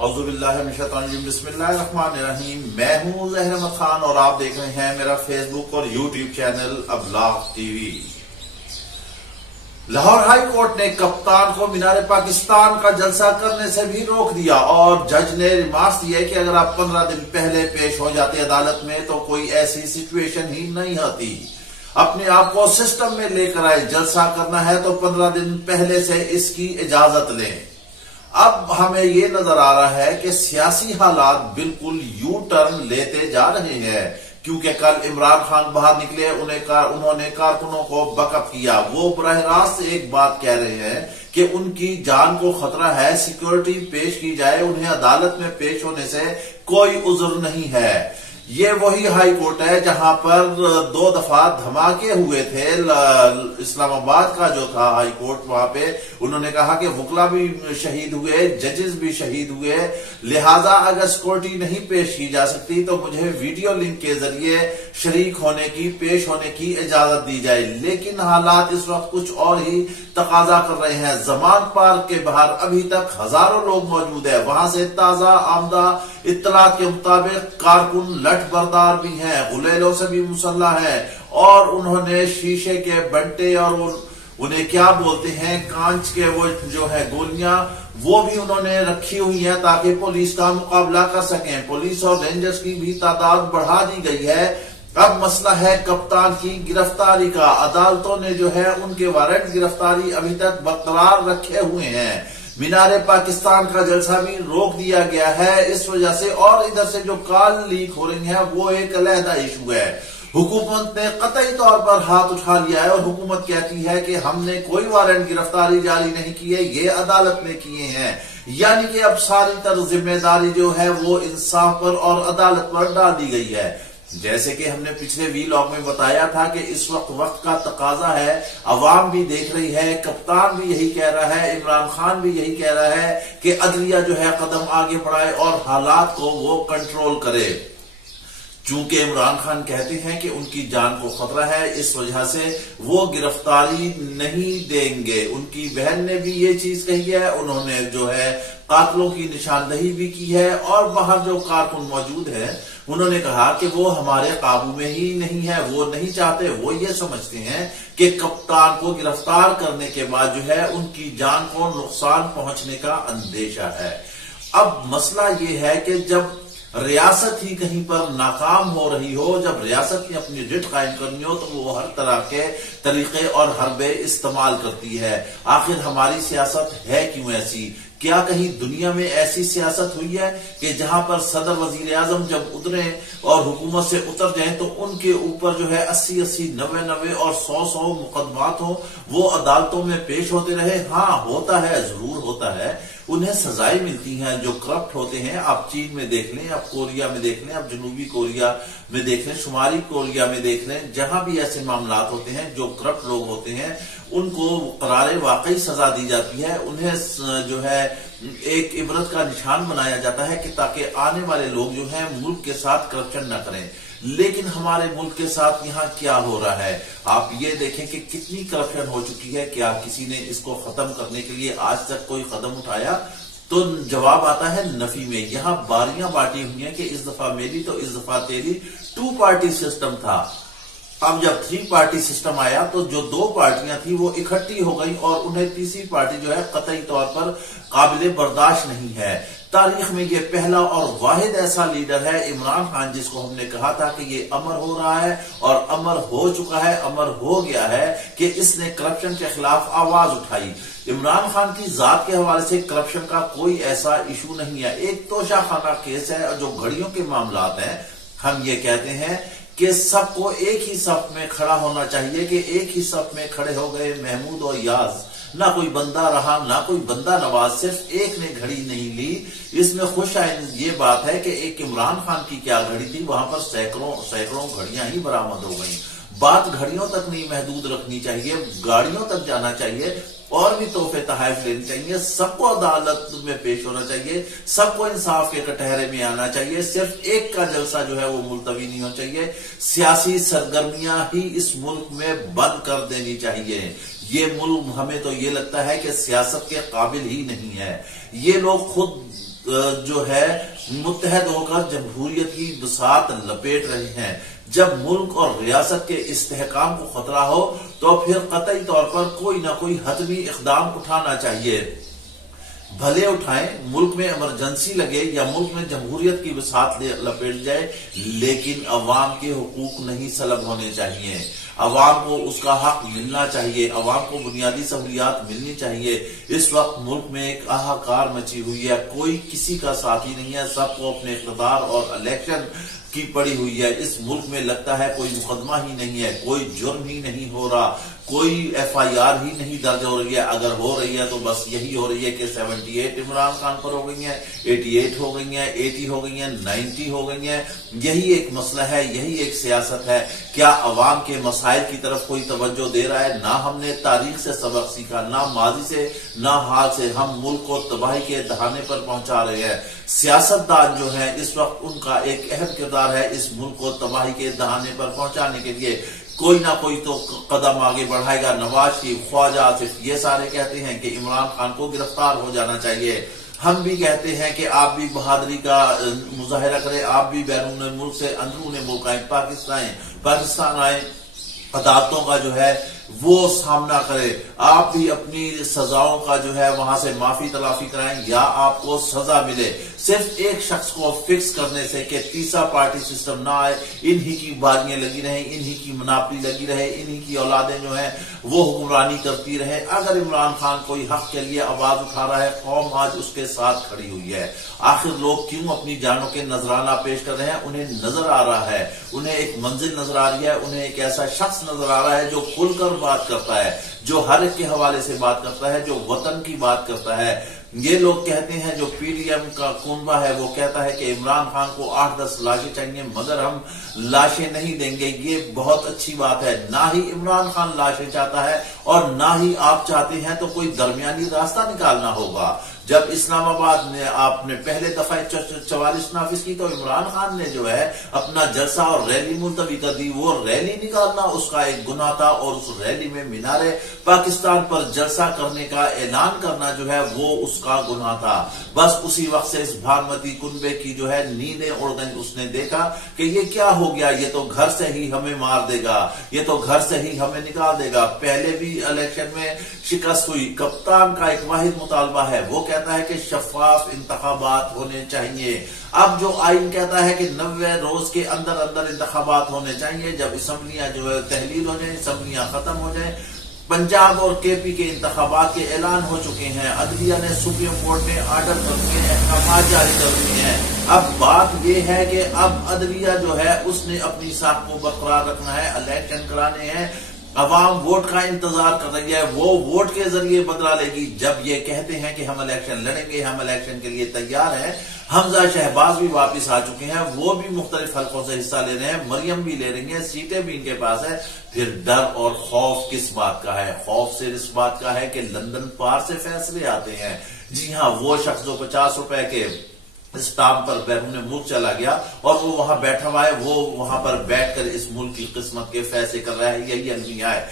اعوذ باللہ من الشیطان الرجیم بسم اللہ الرحمن الرحیم۔ میں ہوں ظہیر احمد خان اور آپ دیکھ رہے ہیں میرا فیس بک اور یوٹیوب چینل ابلاغ T V. Lahore high court نے کپتان کو مینار پاکستان کا جلسہ کرنے سے بھی روک دیا اور جج نے ریمارکس دیا کہ اگر آپ 15 دن پہلے پیش ہو جاتے عدالت میں تو کوئی ایسی سچویشن ہی نہیں آتی۔ اپنے آپ کو سسٹم میں لے کر آئے، جلسہ کرنا ہے تو 15 دن پہلے سے اس کی اجازت لیں۔ اب ہمیں یہ نظر آ رہا ہے کہ سیاسی حالات بالکل یو ٹرن لیتے جا رہے ہیں، کیونکہ کل عمران خان باہر نکلے، انہوں نے کارکنوں کو بیک اپ کیا۔ وہ براہ راست ایک بات کہہ رہے ہیں کہ ان کی جان کو خطرہ ہے، سیکورٹی پیش کی جائے، انہیں عدالت میں پیش ہونے سے کوئی عذر نہیں ہے۔ یہ وہی ہائی کورٹ ہے جہاں پر 2 دفعہ دھماکے ہوئے تھے۔ اسلام آباد کا جو تھا ہائی کورٹ، وہاں پہ انہوں نے کہا کہ وکلا بھی شہید ہوئے، ججز بھی شہید ہوئے، لہٰذا اگر سیکورٹی نہیں پیش کی جا سکتی تو مجھے ویڈیو لنک کے ذریعے شریک ہونے کی، پیش ہونے کی اجازت دی جائے۔ لیکن حالات اس وقت کچھ اور ہی تقاضا کر رہے ہیں۔ زمان پارک کے باہر ابھی تک ہزاروں لوگ موجود ہیں۔ وہاں سے تازہ آمدہ اطلاعات کے مطابق کارکن لٹ بردار بھی ہیں، غلیلوں سے بھی مسلح ہیں، اور انہوں نے شیشے کے بنٹے اور انہیں کیا بولتے ہیں، کانچ کے وہ جو ہے گولیاں، وہ بھی انہوں نے رکھی ہوئی ہیں تاکہ پولیس کا مقابلہ کر سکیں۔ پولیس اور رینجرز کی بھی تعداد بڑھا دی گئی ہے۔ اب مسئلہ ہے کپتان کی گرفتاری کا۔ عدالتوں نے جو ہے ان کے وارنٹ گرفتاری ابھی تک برقرار رکھے ہوئے ہیں۔ مینار پاکستان کا جلسہ بھی روک دیا گیا ہے اس وجہ سے، اور ادھر سے جو کال لیک ہو رہی ہے وہ ایک علیحدہ ایشو ہے۔ حکومت نے قطعی طور پر ہاتھ اٹھا لیا ہے اور حکومت کہتی ہے کہ ہم نے کوئی وارنٹ گرفتاری جاری نہیں کیے، یہ عدالت نے کیے ہیں۔ یعنی کہ اب ساری تر ذمہ داری جو ہے وہ انصاف پر اور عدالت پر ڈال دی گئی ہے۔ جیسے کہ ہم نے پچھلے ویلاگ میں بتایا تھا کہ اس وقت کا تقاضا ہے، عوام بھی دیکھ رہی ہے، کپتان بھی یہی کہہ رہا ہے، عمران خان بھی یہی کہہ رہا ہے کہ عدلیہ جو ہے قدم آگے بڑھائے اور حالات کو وہ کنٹرول کرے۔ چونکہ عمران خان کہتے ہیں کہ ان کی جان کو خطرہ ہے، اس وجہ سے وہ گرفتاری نہیں دیں گے۔ ان کی بہن نے بھی یہ چیز کہی ہے، انہوں نے جو ہے قاتلوں کی نشاندہی بھی کی ہے، اور باہر جو کارکن موجود ہیں انہوں نے کہا کہ وہ ہمارے قابو میں ہی نہیں ہے، وہ نہیں چاہتے، وہ یہ سمجھتے ہیں کہ کپتان کو گرفتار کرنے کے بعد جو ہے ان کی جان کو نقصان پہنچنے کا اندیشہ ہے۔ اب مسئلہ یہ ہے کہ جب ریاست ہی کہیں پر ناکام ہو رہی ہو، جب ریاست نے اپنی رٹ قائم کرنی ہو تو وہ ہر طرح کے طریقے اور حربے استعمال کرتی ہے۔ آخر ہماری سیاست ہے کیوں ایسی؟ کیا کہیں دنیا میں ایسی سیاست ہوئی ہے کہ جہاں پر صدر وزیر اعظم جب اترے اور حکومت سے اتر جائیں تو ان کے اوپر جو ہے 80 90 اور 100 مقدمات ہوں، وہ عدالتوں میں پیش ہوتے رہے؟ ہاں ہوتا ہے، ضرور ہوتا ہے، انہیں سزائیں ملتی ہیں جو کرپٹ ہوتے ہیں۔ آپ چین میں دیکھ لیں، آپ کوریا میں دیکھ لیں، آپ جنوبی کوریا میں دیکھ لیں، شمالی کوریا میں دیکھ لیں، جہاں بھی ایسے معاملات ہوتے ہیں جو کرپٹ لوگ ہوتے ہیں ان کو قرار واقعی سزا دی جاتی ہے، انہیں جو ہے ایک عبرت کا نشان بنایا جاتا ہے کہ تاکہ آنے والے لوگ جو ہیں ملک کے ساتھ کرپشن نہ کریں۔ لیکن ہمارے ملک کے ساتھ یہاں کیا ہو رہا ہے؟ آپ یہ دیکھیں کہ کتنی کرپشن ہو چکی ہے۔ کیا کسی نے اس کو ختم کرنے کے لیے آج تک کوئی قدم اٹھایا؟ تو جواب آتا ہے نفی میں۔ یہاں باریاں بانٹی ہوئی ہیں کہ اس دفعہ میری تو اس دفعہ تیری۔ 2 پارٹی سسٹم تھا، اب جب 3 پارٹی سسٹم آیا تو جو 2 پارٹیاں تھی وہ اکٹھی ہو گئی اور انہیں تیسری پارٹی جو ہے قطعی طور پر قابل برداشت نہیں ہے۔ تاریخ میں یہ پہلا اور واحد ایسا لیڈر ہے عمران خان، جس کو ہم نے کہا تھا کہ یہ امر ہو رہا ہے اور امر ہو چکا ہے، امر ہو گیا ہے کہ اس نے کرپشن کے خلاف آواز اٹھائی۔ عمران خان کی ذات کے حوالے سے کرپشن کا کوئی ایسا ایشو نہیں ہے۔ ایک توشہ خانہ کیس ہے، جو گھڑیوں کے معاملات ہیں، ہم یہ کہتے ہیں کہ سب کو ایک ہی صف میں کھڑا ہونا چاہیے، کہ ایک ہی صف میں کھڑے ہو گئے محمود اور یاز، نہ کوئی بندہ رہا نہ کوئی بندہ نواز، صرف ایک نے گھڑی نہیں لی۔ اس میں خوش آئند یہ بات ہے کہ ایک عمران خان کی کیا گھڑی تھی، وہاں پر سینکڑوں گھڑیاں ہی برآمد ہو گئیں۔ بات گھڑیوں تک نہیں محدود رکھنی چاہیے، گاڑیوں تک جانا چاہیے، اور بھی تحفے تحائف لینے چاہیے، سب کو عدالت میں پیش ہونا چاہیے، سب کو انصاف کے کٹہرے میں آنا چاہیے، صرف ایک کا جلسہ جو ہے وہ ملتوی نہیں ہونا چاہیے۔ سیاسی سرگرمیاں ہی اس ملک میں بند کر دینی چاہیے۔ یہ ملک ہمیں تو یہ لگتا ہے کہ سیاست کے قابل ہی نہیں ہے۔ یہ لوگ خود جو ہے متحد ہو کر جمہوریت کی بساط لپیٹ رہے ہیں۔ جب ملک اور ریاست کے استحکام کو خطرہ ہو تو پھر قطعی طور پر کوئی نہ کوئی حتمی اقدام اٹھانا چاہیے، بھلے اٹھائیں، ملک میں ایمرجنسی لگے یا ملک میں جمہوریت کی بساط لپیٹ جائے، لیکن عوام کے حقوق نہیں سلب ہونے چاہیے۔ عوام کو اس کا حق ملنا چاہیے، عوام کو بنیادی سہولیات ملنی چاہیے۔ اس وقت ملک میں ایک ہاہکار مچی ہوئی ہے، کوئی کسی کا ساتھی نہیں ہے، سب کو اپنے اقتدار اور الیکشن کی پڑی ہوئی ہے۔ اس ملک میں لگتا ہے کوئی مقدمہ ہی نہیں ہے، کوئی جرم ہی نہیں ہو رہا، کوئی FIR ہی نہیں درج ہو رہی ہے، اگر ہو رہی ہے تو بس یہی ہو رہی ہے کہ 78 عمران خان پر ہو گئی ہیں، 88 ہو گئی ہیں، 80 ہو گئی ہیں، 90 ہو گئی ہیں۔ یہی ایک مسئلہ ہے، یہی ایک سیاست ہے۔ کیا عوام کے مسائل کی طرف کوئی توجہ دے رہا ہے؟ نہ ہم نے تاریخ سے سبق سیکھا، نہ ماضی سے نہ حال سے، ہم ملک کو تباہی کے دہانے پر پہنچا رہے ہیں۔ سیاستدان جو ہیں اس وقت ان کا ایک اہم کردار ہے اس ملک کو تباہی کے دہانے پر پہنچانے کے لیے۔ کوئی نہ کوئی تو قدم آگے بڑھائے گا۔ نواز شریف، خواجہ آصف، یہ سارے کہتے ہیں کہ عمران خان کو گرفتار ہو جانا چاہیے۔ ہم بھی کہتے ہیں کہ آپ بھی بہادری کا مظاہرہ کریں، آپ بھی بیرون ملک سے اندرون ملک آئیں، پاکستان آئیں، عدالتوں کا جو ہے وہ سامنا کرے، آپ بھی اپنی سزاؤں کا جو ہے وہاں سے معافی تلافی کرائیں یا آپ کو سزا ملے۔ صرف ایک شخص کو فکس کرنے سے کہ تیسرا پارٹی سسٹم نہ آئے، انہی کی باریاں لگی رہیں، انہی کی مناپلی لگی رہے، انہی کی اولادیں جو ہیں وہ حکمرانی کرتی رہے۔ اگر عمران خان کوئی حق کے لیے آواز اٹھا رہا ہے، قوم آج اس کے ساتھ کھڑی ہوئی ہے۔ آخر لوگ کیوں اپنی جانوں کے نذرانہ پیش کر رہے ہیں؟ انہیں نظر آ رہا ہے، انہیں ایک منزل نظر آ رہی ہے، انہیں ایک ایسا شخص نظر آ رہا ہے جو کھل کر بات کرتا ہے، جو ہر ایک کے حوالے سے بات کرتا ہے، جو وطن کی بات کرتا ہے۔ یہ لوگ کہتے ہیں، جو PDM کا کنبہ ہے وہ کہتا ہے کہ عمران خان کو 8-10 لاشیں چاہیے مگر ہم لاشیں نہیں دیں گے۔ یہ بہت اچھی بات ہے، نہ ہی عمران خان لاشیں چاہتا ہے اور نہ ہی آپ چاہتے ہیں، تو کوئی درمیانی راستہ نکالنا ہوگا۔ جب اسلام آباد میں آپ نے پہلے دفعہ 44 نافذ کی تو عمران خان نے جو ہے اپنا جلسہ اور ریلی ملتوی کر دی۔ وہ ریلی نکالنا اس کا ایک گناہ تھا اور اس ریلی میں مینار پاکستان پر جلسہ کرنے کا اعلان کرنا جو ہے وہ اس کا گناہ تھا۔ بس اسی وقت سے اس بھارمتی کنبے کی جو ہے نیندیں اڑ گئیں۔ اس نے دیکھا کہ یہ کیا ہو گیا، یہ تو گھر سے ہی ہمیں مار دے گا، یہ تو گھر سے ہی ہمیں نکال دے گا۔ پہلے بھی الیکشن میں شکست ہوئی۔ کپتان کا ایک واحد مطالبہ ہے، وہ کہتا ہے کہ شفاف انتخابات ہونے چاہیے۔ اب جو آئین کہتا ہے کہ 90 روز کے اندر انتخابات ہونے چاہیے، جب اسمبلیاں جو ہے تحلیل ہو جائیں، اسمبلیاں ختم ہو جائیں۔ پنجاب اور KP کے انتخابات کے اعلان ہو چکے ہیں، عدلیہ نے سپریم کورٹ نے آرڈر کر دیے ہیں، احکامات جاری کر دیے ہیں۔ اب بات یہ ہے کہ اب عدلیہ جو ہے اس نے اپنی ساکھ کو برقرار رکھنا ہے، الیکشن کرانے ہیں۔ عوام ووٹ کا انتظار کر رہی ہے، وہ ووٹ کے ذریعے بدلا لے گی۔ جب یہ کہتے ہیں کہ ہم الیکشن لڑیں گے، ہم الیکشن کے لیے تیار ہیں، حمزہ شہباز بھی واپس آ چکے ہیں، وہ بھی مختلف حلقوں سے حصہ لے رہے ہیں، مریم بھی لے رہی ہیں، سیٹیں بھی ان کے پاس ہے۔ پھر ڈر اور خوف کس بات کا ہے؟ خوف سے اس بات کا ہے کہ لندن پار سے فیصلے آتے ہیں۔ جی ہاں، وہ شخص جو 50 روپے کے اسٹامپ پر بیرون ملک چلا گیا اور وہ وہاں بیٹھا ہوا ہے، وہ وہاں پر بیٹھ کر اس ملک کی قسمت کے فیصلے کر رہا ہے، یہی المیہ ہے۔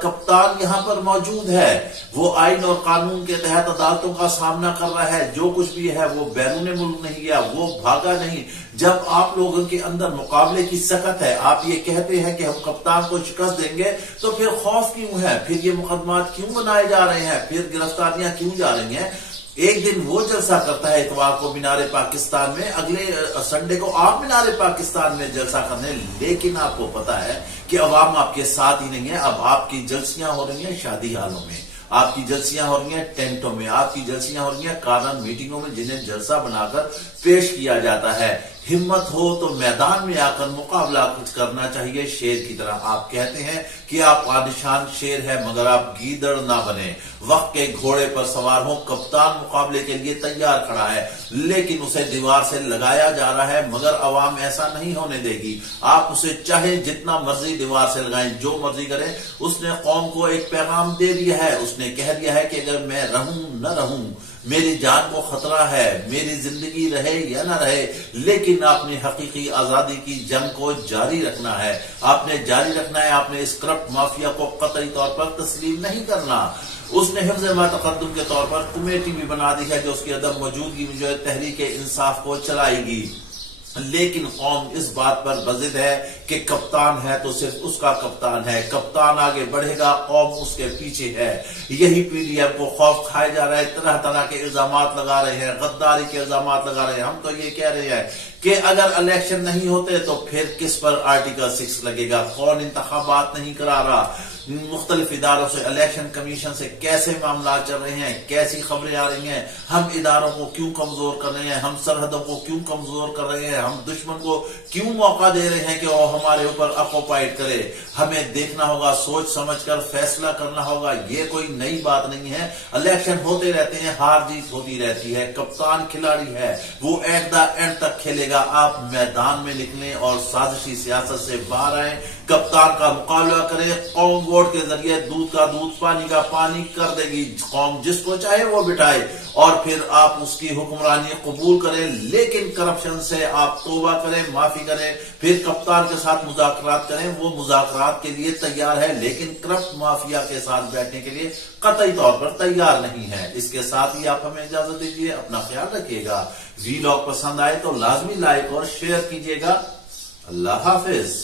کپتان یہاں پر موجود ہے، وہ آئین اور قانون کے تحت عدالتوں کا سامنا کر رہا ہے۔ جو کچھ بھی ہے وہ بیرون ملک نہیں گیا، وہ بھاگا نہیں۔ جب آپ لوگوں کے اندر مقابلے کی سکت ہے، آپ یہ کہتے ہیں کہ ہم کپتان کو شکست دیں گے، تو پھر خوف کیوں ہے؟ پھر یہ مقدمات کیوں بنائے جا رہے ہیں؟ پھر گرفتاریاں کیوں جا رہی ہیں؟ ایک دن وہ جلسہ کرتا ہے اتوار کو مینار پاکستان میں، اگلے سنڈے کو آپ مینار پاکستان میں جلسہ کرنے، لیکن آپ کو پتا ہے کہ عوام آپ کے ساتھ ہی نہیں ہے۔ اب آپ کی جلسیاں ہو رہی ہیں شادی حالوں میں، آپ کی جلسیاں ہو رہی ہیں ٹینٹوں میں، آپ کی جلسیاں ہو رہی ہیں کارن میٹنگوں میں، جنہیں جلسہ بنا کر پیش کیا جاتا ہے۔ ہمت ہو تو میدان میں آ کر مقابلہ کچھ کرنا چاہیے شیر کی طرح۔ آپ کہتے ہیں کہ آپ عالیشان شیر ہے مگر آپ گیدڑ نہ بنے، وقت کے گھوڑے پر سوار ہوں۔ کپتان مقابلے کے لیے تیار کھڑا ہے لیکن اسے دیوار سے لگایا جا رہا ہے، مگر عوام ایسا نہیں ہونے دے گی۔ آپ اسے چاہے جتنا مرضی دیوار سے لگائیں، جو مرضی کریں، اس نے قوم کو ایک پیغام دے دیا ہے۔ اس نے کہہ دیا ہے کہ اگر میں رہوں نہ رہوں، میری جان کو خطرہ ہے، میری زندگی رہے یا نہ رہے، لیکن آپ نے حقیقی آزادی کی جنگ کو جاری رکھنا ہے۔ آپ نے جاری رکھنا ہے، آپ نے اس کرپٹ مافیا کو قطعی طور پر تسلیم نہیں کرنا۔ اس نے حفظ ما تقدم کے طور پر کمیٹی بھی بنا دی ہے جو اس کی عدم موجودگی میں جو ہے تحریک انصاف کو چلائے گی، لیکن قوم اس بات پر بضد ہے کہ کپتان ہے تو صرف اس کا کپتان ہے، کپتان آگے بڑھے گا، قوم اس کے پیچھے ہے۔ یہی پی ڈی ایم کو خوف کھائے جا رہا ہے، طرح طرح کے الزامات لگا رہے ہیں، غداری کے الزامات لگا رہے ہیں۔ ہم تو یہ کہہ رہے ہیں کہ اگر الیکشن نہیں ہوتے تو پھر کس پر آرٹیکل 6 لگے گا؟ کون انتخابات نہیں کرا رہا؟ مختلف اداروں سے، الیکشن کمیشن سے کیسے معاملات چل رہے ہیں، کیسی خبریں آ رہی ہیں؟ ہم اداروں کو کیوں کمزور کر رہے ہیں؟ ہم سرحدوں کو کیوں کمزور کر رہے ہیں؟ ہم دشمن کو کیوں موقع دے رہے ہیں کہ وہ ہمارے اوپر آکوپائیڈ کرے؟ ہمیں دیکھنا ہوگا، سوچ سمجھ کر فیصلہ کرنا ہوگا۔ یہ کوئی نئی بات نہیں ہے، الیکشن ہوتے رہتے ہیں، ہار جیت ہوتی رہتی ہے۔ کپتان کھلاڑی ہے، وہ ایٹ دا اینڈ تک کھیلے گا۔ آپ میدان میں نکلیں اور سازشی سیاست سے باہر آئیں، کپتان کا مقابلہ کریں۔ قوم ووٹ کے ذریعے دودھ کا دودھ، پانی کا پانی کر دے گی، قوم جس کو چاہے وہ بٹھائے، اور پھر آپ اس کی حکمرانی قبول کریں، لیکن کرپشن سے آپ توبہ کریں، معافی کریں، پھر کپتان کے ساتھ مذاکرات کریں۔ وہ مذاکرات کے لیے تیار ہے، لیکن کرپٹ مافیا کے ساتھ بیٹھنے کے لیے قطعی طور پر تیار نہیں ہے۔ اس کے ساتھ ہی آپ ہمیں اجازت دیجیے، اپنا خیال رکھیے گا۔ ویلاگ پسند آئے تو لازمی لائک اور شیئر کیجیے گا۔ اللہ حافظ۔